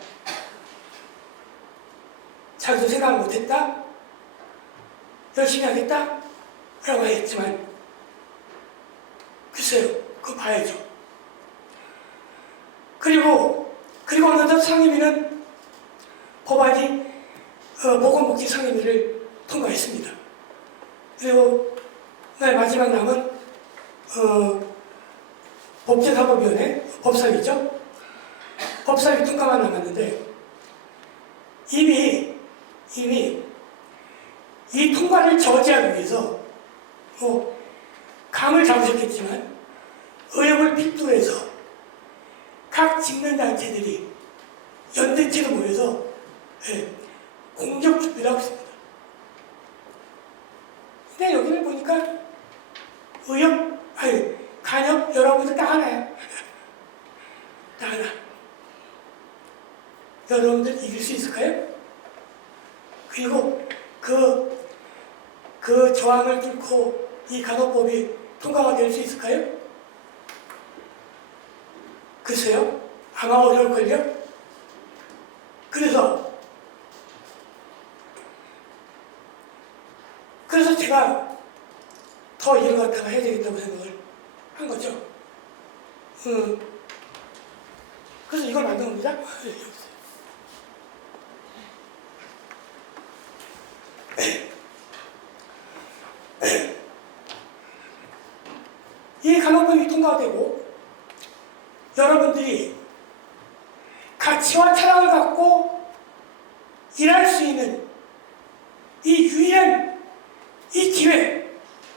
자기도 생각 못했다? 열심히 하겠다? 라고 했지만, 글쎄요, 그거 봐야죠. 그리고 어느덧 상임위는 법안이 보건복지 상임위를 통과했습니다. 그리고 마지막 남은 법제사법위원회, 법사위죠? 법사위 통과만 남았는데 이미 이 통과를 저지하기 위해서 감을 잡으셨겠지만 의협을 필두로 해서 각 직능단체들이 연대체로 모여서 공적 준비를 하고 있습니다. 근데 여기를 보니까 의협, 간협 여러분들 딱 하나야. 딱 하나. 여러분들 이길 수 있을까요? 그리고 그 저항을 뚫고 이 간호법이 통과가 될 수 있을까요? 글쎄요. 아마 어려울걸요? 그래서 제가 더 일을 갖다가 해야 되겠다고 생각을 한 거죠. 그래서 이걸 만든 겁니다. 이 간호법이 통과되고 여러분들이 가치와 철학을 갖고 일할 수 있는 이 유일한 이 기회,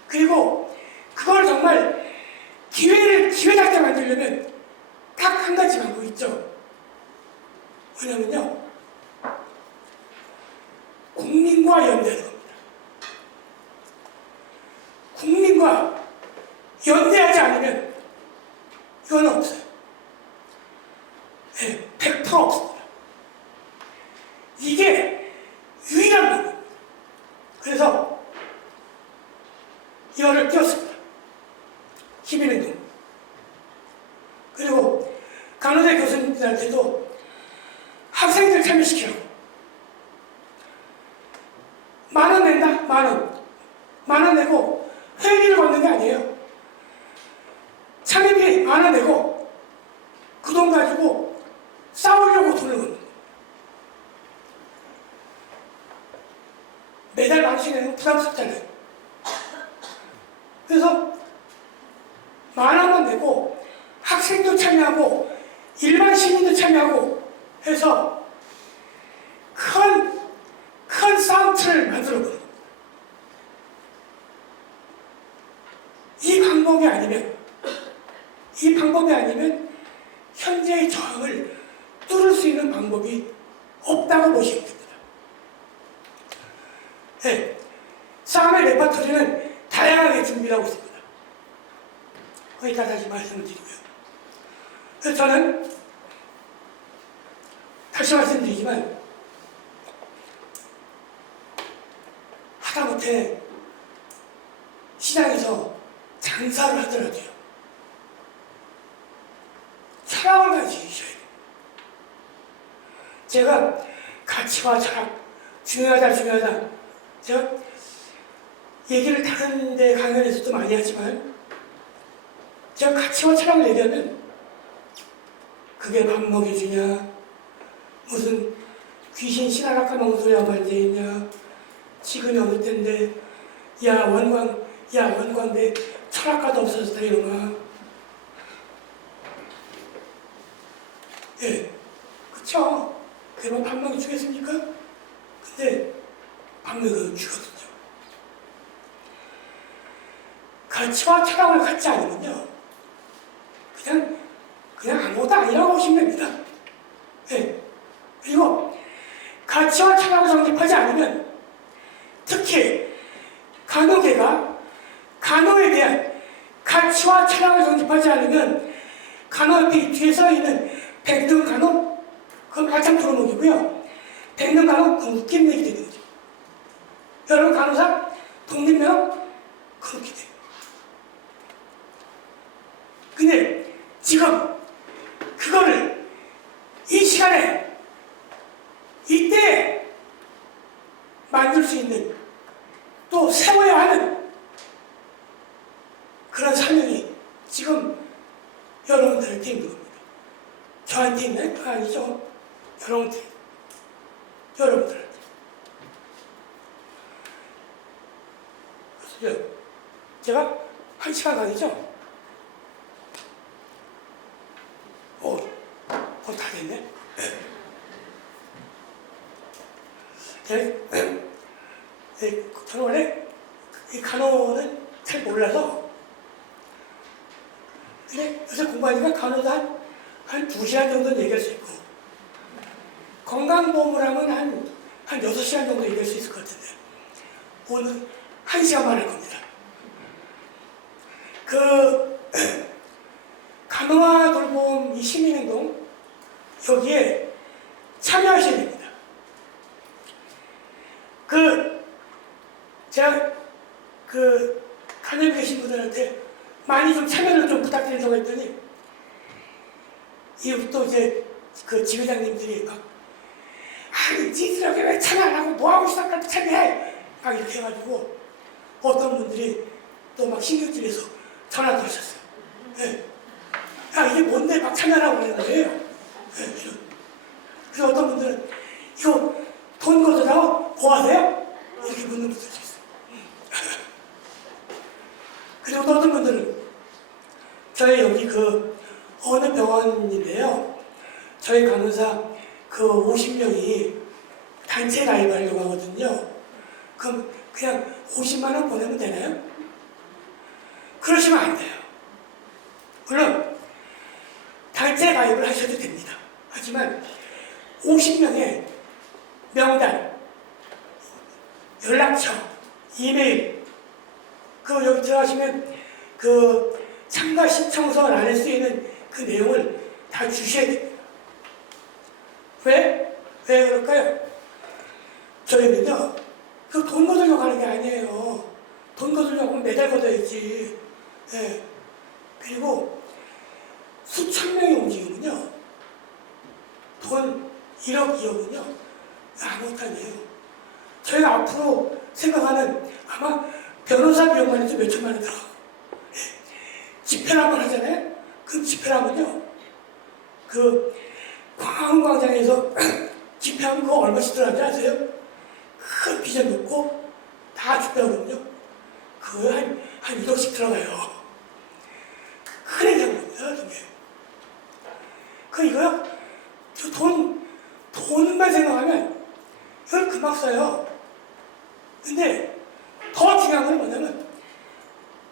그리고 그걸 정말 기회 작게 만들려면 딱 한 가지 방법이 있죠. 뭐냐면요, 국민과 연대하는 겁니다. 국민과 연대하지 않으면 이건 없어요. 네, 100% 없습니다. 이게 유일한 방법입니다. 그래서 이거를 띄웠습니다. 시민행동. 그리고 간호대 교수님들한테도 학생들 참여시키라고. 10,000원 낸다? 10,000원. 10,000원 내고 회비를 받는 게 아니에요. 참여비 10,000원 내고 그 돈 가지고 싸우려고 돈을 걷는. 매달 10,000원씩 내는 부담스럽잖아요. 그래서 10,000원만 내고 학생도 참여하고 일반 시민도 참여하고 해서 큰 사운드를 만들어 보는 겁니다. 이 방법이 아니면 현재의 저항을 뚫을 수 있는 방법이 없다고 보시면 됩니다. 네, 싸움의 레퍼토리는 다양하게 준비하고 있습니다. 거기다 다시 말씀을 드리고요. 그래서 저는 다시 말씀드리지만 하다못해 시장에서 장사를 하더라도요. 철학을 가지셔야 돼요. 제가 가치와 철학 중요하다. 제가 얘기를 다른 데 강연에서도 많이 하지만 제가 가치와 철학을 얘기하면 그게 밥 먹여주냐, 무슨 귀신 신하라 까먹은 소리 하고 앉아있냐, 지금이 어느 때인데 야 원광대 철학가도 없어졌다 이놈아. 예, 그쵸? 그게 뭐 밥 먹여주겠습니까? 근데 밥 먹여주거든요. 가치와 철학을 갖지 않으면요, 그냥 아무것도 아니라고 보시면 됩니다. 네. 그리고 가치와 철학을 정립하지 않으면, 특히 간호계가 간호에 대한 가치와 철학을 정립하지 않으면 간호협회 뒤에 써있는 백등간호, 그건 한참 들어먹이고요. 백등간호, 그건 웃긴 얘기 되는 거죠. 여러분 간호사 독립면 그렇게 돼요. 근데 지금 그거를 이 시간에 이때 만들 수 있는, 또 세워야 하는 그런 사명이 지금 여러분들한테 있는 겁니다. 저한테 있나요? 그거 아니죠. 여러분들한테. 그래서 제가 1시간 강의죠. 다 됐네. 저는 원래 이 간호는 잘 몰라서, 근데 요새 공부하니까 간호도 한 2시간 정도는 얘기할 수 있고, 건강보험을 하면 한 6시간 정도 얘기할 수 있을 것 같은데, 오늘 1시간만 할 겁니다. 간호와 돌봄 이 시민행동, 여기에 참여하셔야 됩니다. 제가 간염 계신 분들한테 많이 좀 참여를 좀 부탁드린다고 했더니, 또 이제 지회장님들이 막, 니들에게 왜 참여 안 하고 뭐하고 시작할 때 참여해! 막 이렇게 해가지고, 어떤 분들이 또 막 신경질에서 전화도 하셨어요. 네. 이게 뭔데 막 참여하라고 그러는 거예요. 네, 그래서 어떤 분들은, 이거 돈 걷어다가 뭐 하세요? 이렇게 묻는 분들도 있어요. 그리고 또 어떤 분들은, 저희 여기 어느 병원인데요. 저희 간호사 50명이 단체 가입하려고 하거든요. 그럼 그냥 50만 원 보내면 되나요? 그러시면 안 돼요. 물론 단체 가입을 하셔도 됩니다. 하지만 50명의 명단, 연락처, 이메일, 그 여기 들어가시면 그 참가 신청서 안에 쓰이는 그 내용을 다 주셔야 됩니다. 왜? 왜 그럴까요? 저희는요, 그 돈 거두려고 하는 게 아니에요. 돈 거두려고 하면 매달 걷어야지. 예. 그리고 수천 명의 움직임은요, 돈 1억, 2억은요, 아무것도 아니에요. 저희가 앞으로 생각하는 아마 변호사 비용만 해도 몇 천만 원 들어가고, 예. 집회를 한번 하잖아요? 그 집회를 하면요, 그 광화문광장에서 집회하면 그거 얼마씩 들어가는지 아세요? 큰 비전 놓고 다 집회하거든요. 그거 한 1억씩 들어가요. 큰 행사입니다, 저게. 이거요? 저 돈만 생각하면 이걸 금방 써요. 근데 더 중요한 건 뭐냐면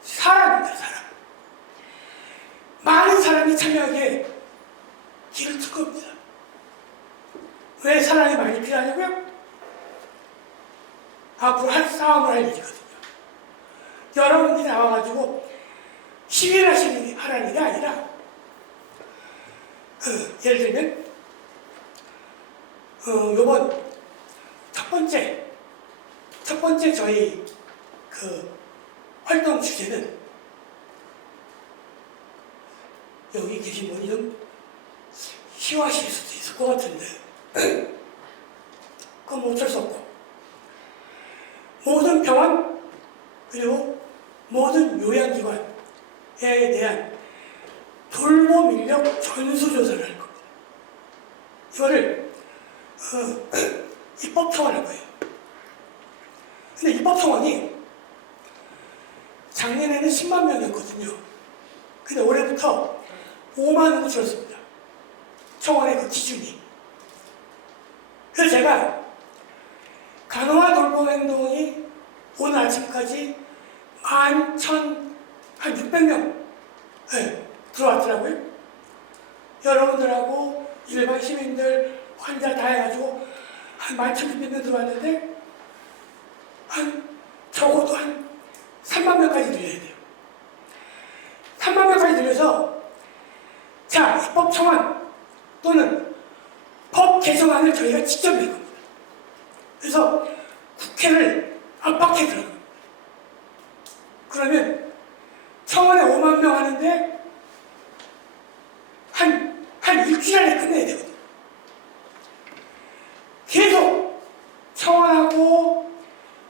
사람입니다, 사람. 많은 사람이 참여하게 길을 틀 겁니다. 왜 사람이 많이 필요하냐고요? 앞으로 싸움을 할 일이거든요. 여러분들이 나와가지고 시위를 하라는 게 아니라, 예를 들면, 요번 첫 번째 저희 그 활동 주제는 여기 계신 분이 좀 희화하실 수도 있을 것 같은데, 그건 뭐 어쩔 수 없고, 모든 병원, 그리고 모든 요양기관에 대한 돌봄 인력 전수조사를 할 겁니다. 이거를 입법청원을 할 거예요. 근데 입법청원이 작년에는 10만 명이었거든요. 근데 올해부터 5만으로 줄었습니다. 청원의 그 기준이. 그래서 제가 간호와 돌봄 행동이 오늘 아침까지 11,600명 들어왔더라고요. 여러분들하고 일반 시민들, 환자 다 해가지고 한 11,600명 들어왔는데 적어도 한 3만 명까지 늘려야 돼요. 3만 명까지 늘려서 자, 입법청원 또는 법 개정안을 저희가 직접 낼 겁니다. 그래서 국회를 압박해 들어갑니다. 그러면 청원에 5만 명 하는데 한 일주일 안에 끝내야 되거든요. 계속 청원하고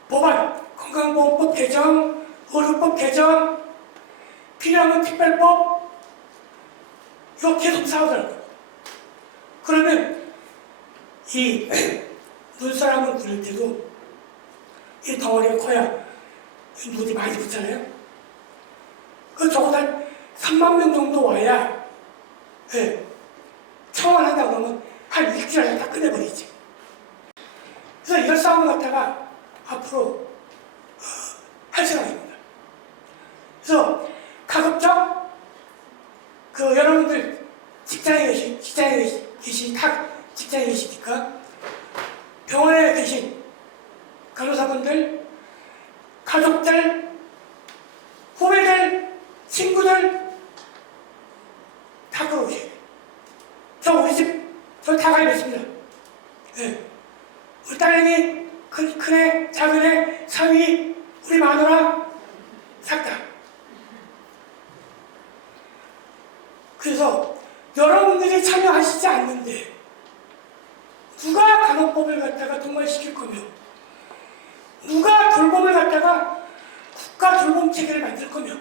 법안, 건강보험법 개정, 의료법 개정, 필요하면 특별법, 이거 계속 싸우더라고요. 그러면 이 눈사람을 굴릴 때도 이 덩어리가 커야 눈이 많이 붙잖아요. 그 적어도 한 3만 명 정도 와야 청원한다 그러면 한 일주일 안에 다 끝내버리지. 그래서 이런 싸움을 갖다가 앞으로 할 생각입니다. 그래서 가급적 여러분들 직장에 계시니까 병원에 계신 간호사분들, 가족들, 후배들, 친구들 다 끌어오셔야 돼요. 저 우리 집 저 다 가입했습니다. 우리 딸내미 큰애, 작은애, 사위, 우리 마누라 싹 다. 그래서 여러분들이 참여하시지 않는데 누가 간호법을 갖다가 통과시킬 거며 누가 돌봄을 갖다가 국가 돌봄 체계를 만들 거며,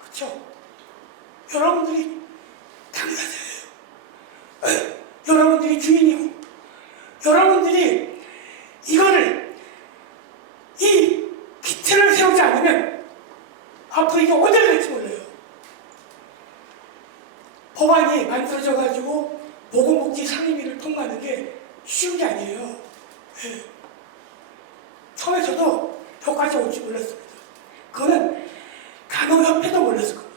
그렇죠? 여러분들이 당사자예요. 여러분들이 주인이고 여러분들이 이거를 이 기틀을 세우지 않으면 앞으로 이게 어디로 될지 몰라요. 법안이 만들어져가지고 보건복지 상임위를 통과하는 게 쉬운 게 아니에요. 처음에 저도 여기까지 올 줄 몰랐습니다. 그거는 간호협회도 몰랐을 겁니다.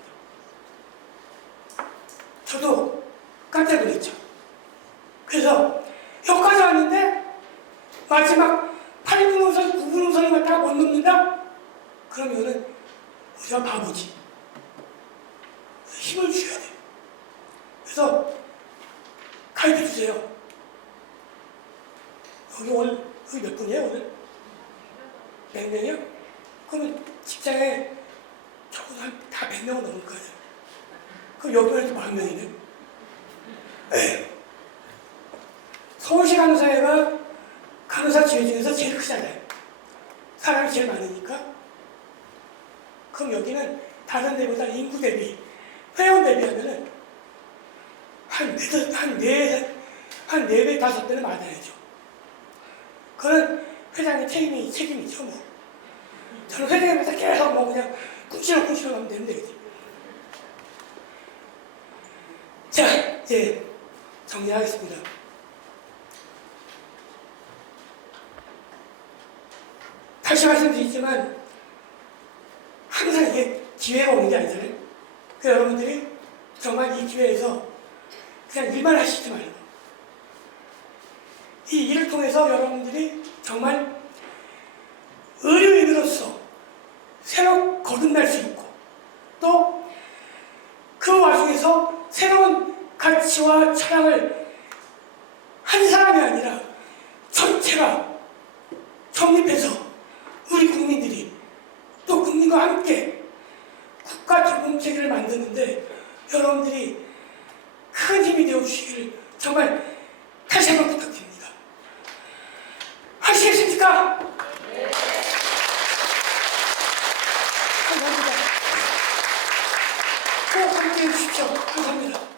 저도 깜짝 놀랐죠. 그래서 여기까지 왔는데 마지막 8분호선, 9분호선을 갖다가 못 넘는다? 그럼 이거는 우리가 바보지. 힘을 주셔야 돼. 그래서 가입해 주세요. 여기 오늘 여기 몇 분이에요 오늘? 100명이요? 그러면 직장에 적어도 다 100명은 넘을 거예요. 그럼 여기만 해도 10,000명이네. 네. 서울시 간호사회가 간호사 지회 중에서 제일 크잖아요. 사람이 제일 많으니까. 그럼 여기는 다른 데보다 인구 대비, 회원 대비하면은 한 4배, 5배는 많아야죠. 그건 회장의 책임이죠, 뭐. 저는 회장님한테 계속 뭐 그냥 꿍시렁 하면 되는데, 그지? 자, 이제 정리하겠습니다. 다시 말씀드리지만, 항상 이게 기회가 오는 게 아니잖아요. 그 여러분들이 정말 이 기회에서 그냥 일만 하시지 말고, 이 일을 통해서 여러분들이 정말 의료인으로서 새로 거듭날 수 있고, 또 그 와중에서 새로운 가치와 철학을 한 사람이 아니라 전체가 정립해서 우리 국민들이 또 국민과 함께 국가 정공체계를 만드는데 여러분들이 큰 힘이 되어주시기를 정말 다시 한번 부탁드립니다. 하시겠습니까? 네. 감사합니다. 꼭 함께해 주십시오. 감사합니다.